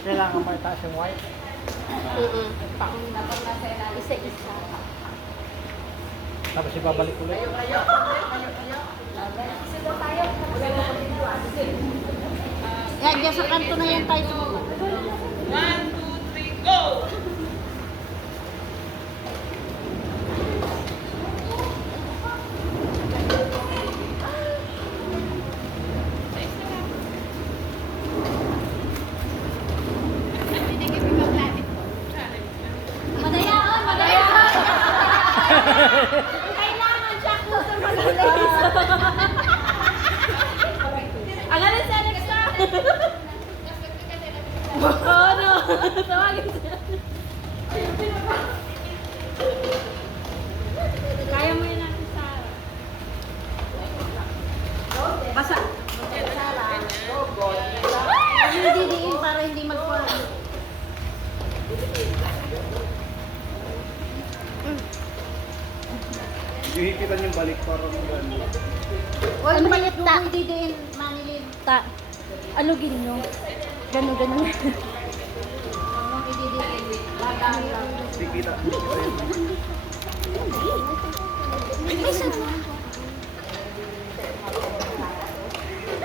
Kailangan mo itaas yung white. Isa-isa. Tapos ibabalik ulit. Yan, dyan sa kanto na yan tayo. 1, 2, 3, go! Madaya, oh, madaya! Kailangan siya ko sa madaya. Ang galing si Alex na! Oh, no! Tawagin siya. Kaya mo yun natin, Sarah. Basa. Sarah. Hindi didiin para hindi magkuhan. Hihipitan yung balik para magano. Oy, ano maliit na? Hindi din, manilin. Ta. Ano ginyo? Gano. Ang ididin. Lagang lang. Hikita. Isa na.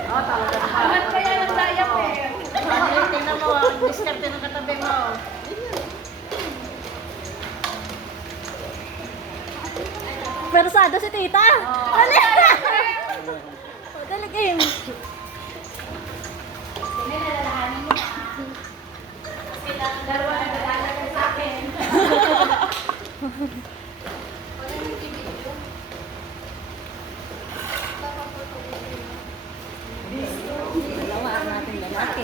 Oh, talaga. Amat pa yan ang dayap eh. Manilin, tingnan mo. Diskarte ng katabi mo. Persado si tita. Ano yan? Talaga yun. Dalawa na nalalagay sa akin. Dalawa ang natin lalaki.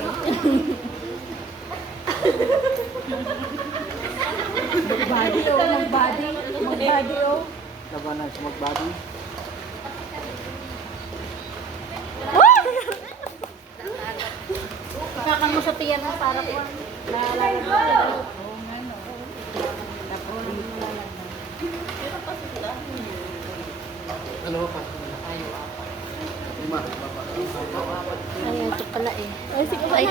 Magbody oh, magbody oh. Labanan sa mag-body. Kakan mo sa tiyan mo para po. Nalalag mo. Oo nga no. Dalawa pa. Lima. Ayan, ito pala eh. Ay, sige. Ay.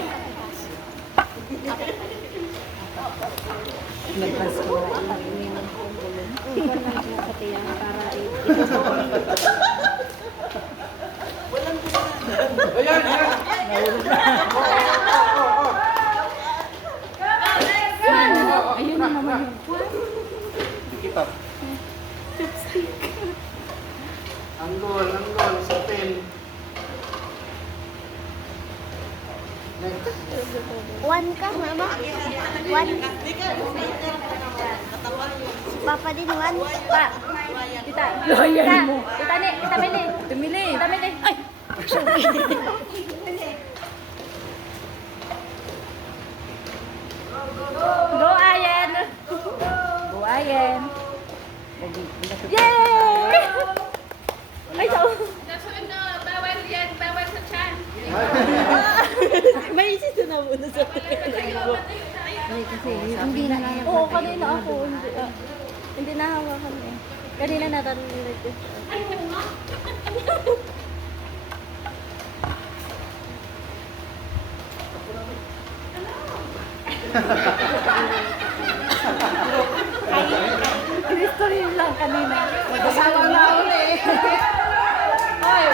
Nag-press ko. Ikaw na lang sa tiyan para Ayan, ayan. ayun na naman yung Hikita. Anggol sa pen. Next. One ka, mama? One? Papa din, one? Pa. Tita. Tita. Tita ni. Tita Mili. Tumili. Tita Mili. Ay. Go, Ayen. Go Ayen. Yay! Ay, so. Nasuin na, bawal yan, bawal sa chan. May isip na muna sa Ay, kasi hindi na kaya. Oo, kanina ako. Hindi nahawakan eh. Kanina natarinig ko. Kristo rin lang kanina. Magkasama na ulit. Ay!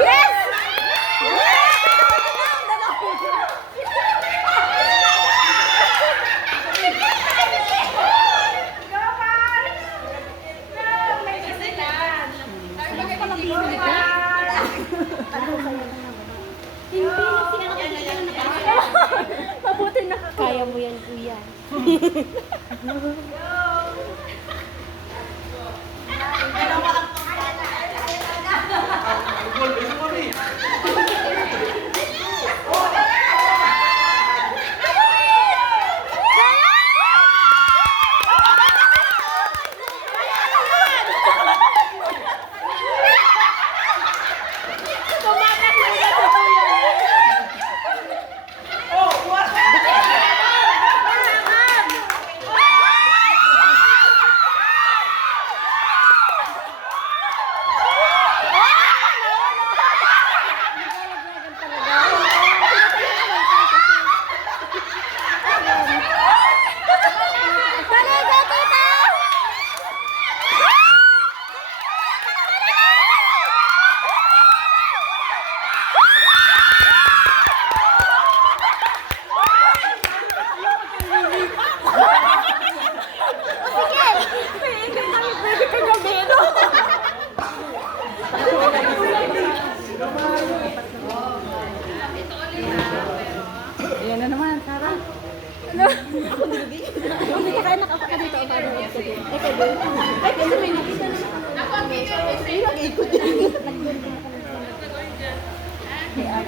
Yes! Mabuti na. Kaya mo yan, kuya. mapanood ko din. Ay, kayo din. Ay, kayo may nakita na. Ako ang video ko sa Ay, nag-ikot din.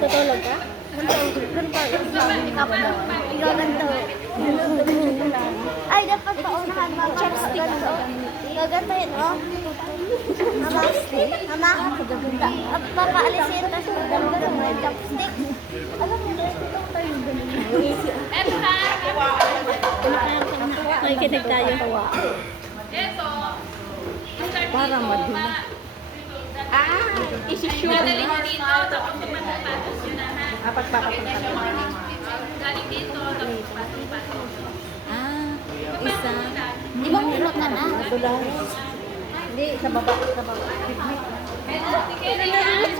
Tutulog ka? Doon pa. Ikaw pa. Ikaw ganito. Ay, dapat paunahan mo. Chopstick. Gaganto yun, oh. Mama, papaalisin, tapos magdamdam mo yung chopstick. Alam mo, itong tayo ganun. Emma! Nakikinig tayo. Ito. Start Para dito. madula. Isi-shoot. Dadali mo dito, tapos papasok yun na ha. Pagpapapunta ko. Galing dito, tapos pasok-pasok. Isa. Di ba ulot ka na? Hindi, sa baba. Sa baba. Kaya yan.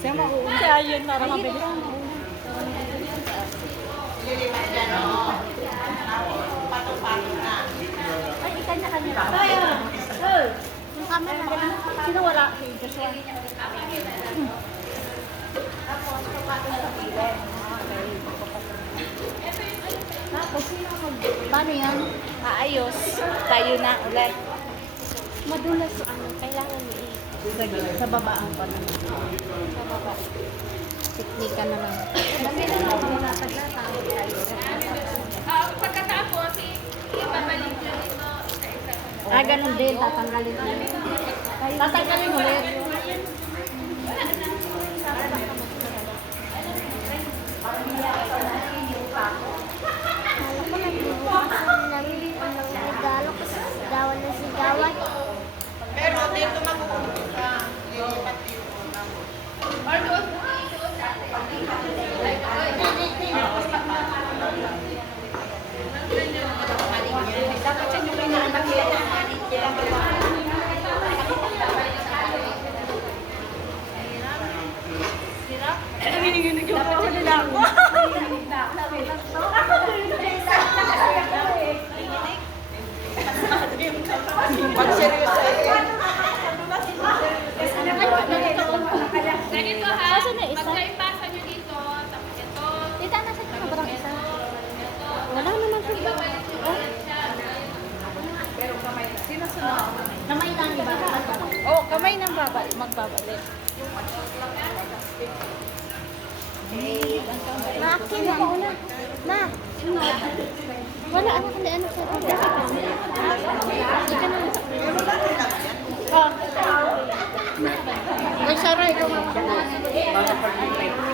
Siya mauuna. Siya yun, para mabilis. Ay, ikanya-kanya. Yung camera. Sino wala? Joshua. Tapos, papatong sa pilit. Tapos, paano yan? Aayos. Tayo na ulit. Madulas ano, kailangan ni sa baba ang pa naman. Sa baba. Teknika na lang. Dami na lang mga natagla tayo. Pagkatapos, ibabalik nyo ito sa isa. Ganun din, tatanggalin ulit. Tatanggalin ulit. Pero dito mag-uulog ka. Or doon sa Dapat siya yung pinaanak nila ng manit niya. Nanginginig yung ako nila ako. Pag seryoso ganito ha. Asan na isa? Pagkaipasa nyo dito, tapos ito. Tita, nasa ka ba isa? Wala naman siya. Ibabalik nyo ulit siya. Kamay lang, iba? Oh, kamay nang magbabalik. Maakin na. Ma. Wala, anak, hindi, anak. Oh. Ay, saray ko. Para pag-ibig.